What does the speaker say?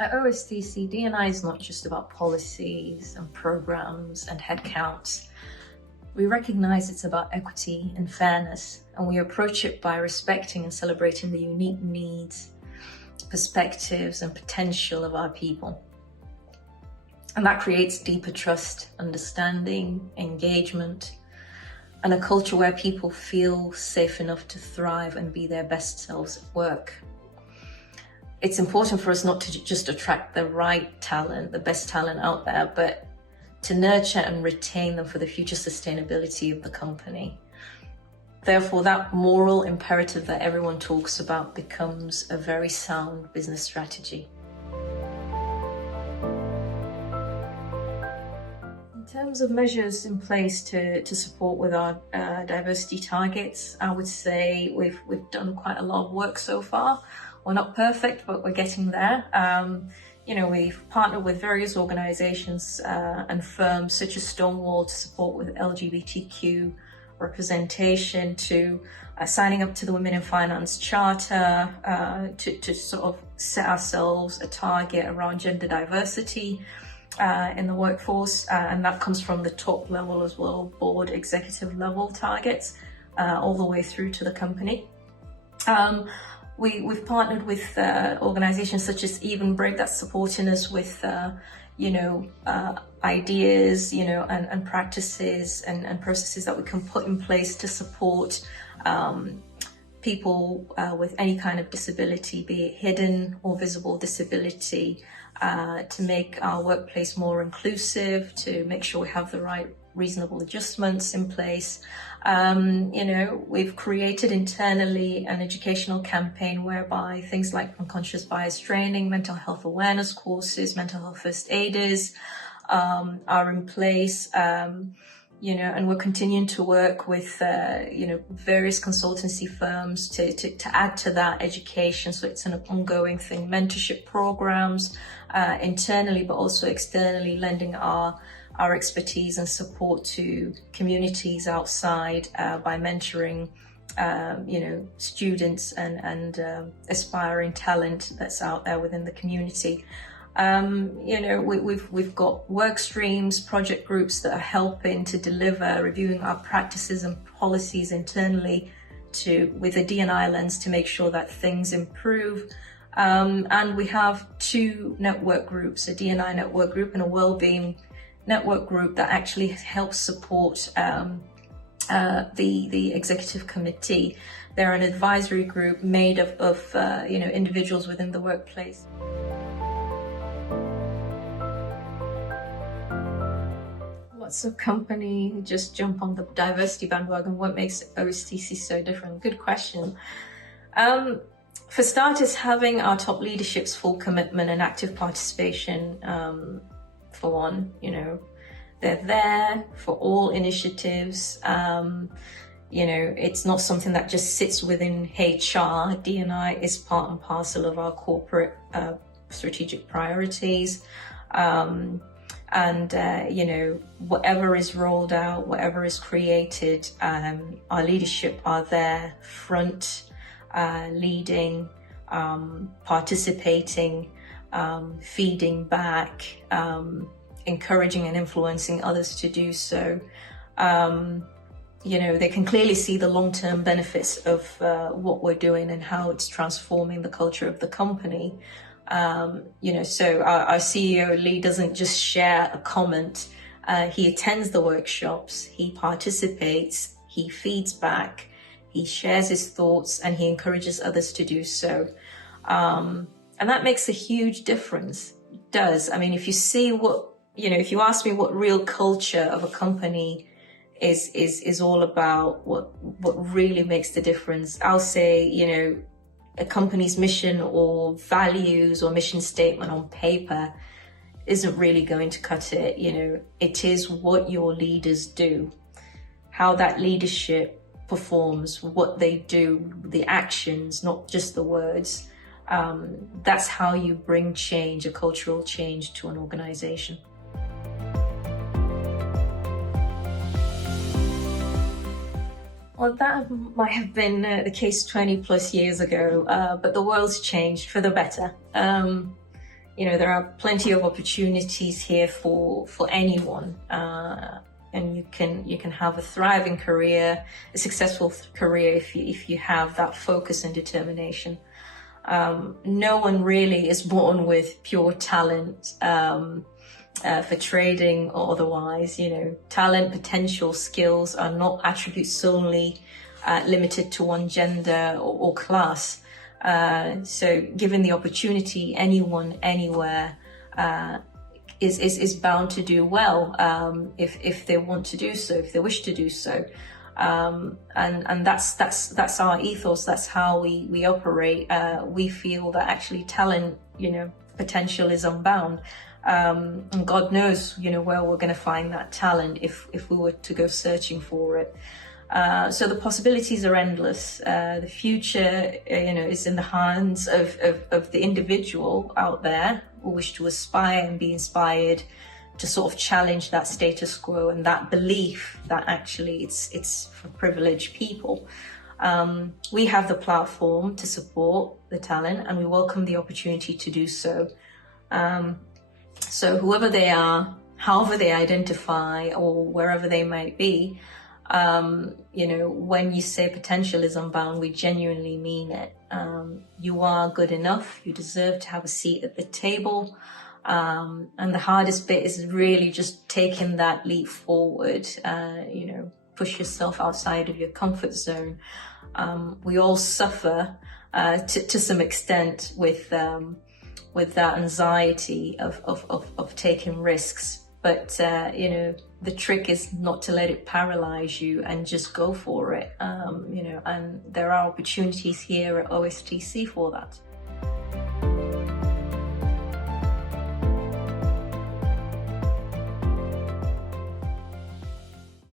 At OSTC, D&I is not just about policies and programs and headcounts. We recognize it's about equity and fairness, and we approach it by respecting and celebrating the unique needs, perspectives, and potential of our people. And that creates deeper trust, understanding, engagement, and a culture where people feel safe enough to thrive and be their best selves at work. It's important for us not to just attract the right talent, the best talent out there, but to nurture and retain them for the future sustainability of the company. Therefore, that moral imperative that everyone talks about becomes a very sound business strategy. In terms of measures in place to support with our diversity targets, I would say we've done quite a lot of work so far. We're not perfect, but we're getting there. We've partnered with various organizations and firms such as Stonewall to support with LGBTQ representation, to signing up to the Women in Finance Charter, to sort of set ourselves a target around gender diversity in the workforce. And that comes from the top level as well, board executive level targets, all the way through to the company. We've partnered with organizations such as Even Break that's supporting us with, ideas, and practices and processes that we can put in place to support people with any kind of disability, be it hidden or visible disability, to make our workplace more inclusive, to make sure we have the right reasonable adjustments in place. We've created internally an educational campaign whereby things like unconscious bias training, mental health awareness courses, mental health first aiders are in place. And we're continuing to work with, various consultancy firms to add to that education. So it's an ongoing thing, mentorship programs internally, but also externally, lending our expertise and support to communities outside by mentoring, students and aspiring talent that's out there within the community. We've got work streams, project groups that are helping to deliver, reviewing our practices and policies internally with a D&I lens to make sure that things improve. And we have two network groups, a D&I network group and a wellbeing network group that actually helps support the executive committee. They're an advisory group made of individuals within the workplace. Lots of companies just jump on the diversity bandwagon. What makes OSTC so different? Good question. For starters, having our top leadership's full commitment and active participation, for one, they're there for all initiatives. It's not something that just sits within HR. D&I is part and parcel of our corporate strategic priorities. Whatever is rolled out, whatever is created, our leadership are there, front, leading, participating, feeding back, encouraging and influencing others to do so. They can clearly see the long-term benefits of what we're doing and how it's transforming the culture of the company. So our CEO, Lee, doesn't just share a comment. He attends the workshops, he participates, he feeds back, he shares his thoughts, and he encourages others to do so. And that makes a huge difference. It does. I mean, if you see if you ask me what real culture of a company is all about, what really makes the difference, I'll say, a company's mission or values or mission statement on paper isn't really going to cut it. It is what your leaders do, how that leadership performs, what they do, the actions, not just the words. That's how you bring change, a cultural change to an organization. Well, that might have been the case 20 plus years ago, but the world's changed for the better. there are plenty of opportunities here for anyone, and you can have a thriving career, a successful career if you have that focus and determination. No one really is born with pure talent for trading or otherwise. Talent, potential, skills are not attributes solely limited to one gender or class. So given the opportunity, anyone, anywhere, is bound to do well, if they want to do so, if they wish to do so. And that's our ethos. That's how we operate. We feel that actually talent, potential is unbound. And God knows, where we're going to find that talent if we were to go searching for it. So the possibilities are endless. The future, is in the hands of the individual out there who wish to aspire and be inspired to sort of challenge that status quo and that belief that actually it's for privileged people. We have the platform to support the talent, and we welcome the opportunity to do so. So whoever they are, however they identify, or wherever they might be, when you say potential is unbound, we genuinely mean it. You are good enough. You deserve to have a seat at the table. And the hardest bit is really just taking that leap forward. Push yourself outside of your comfort zone. We all suffer to some extent with that anxiety of taking risks. But, the trick is not to let it paralyze you and just go for it, and there are opportunities here at OSTC for that.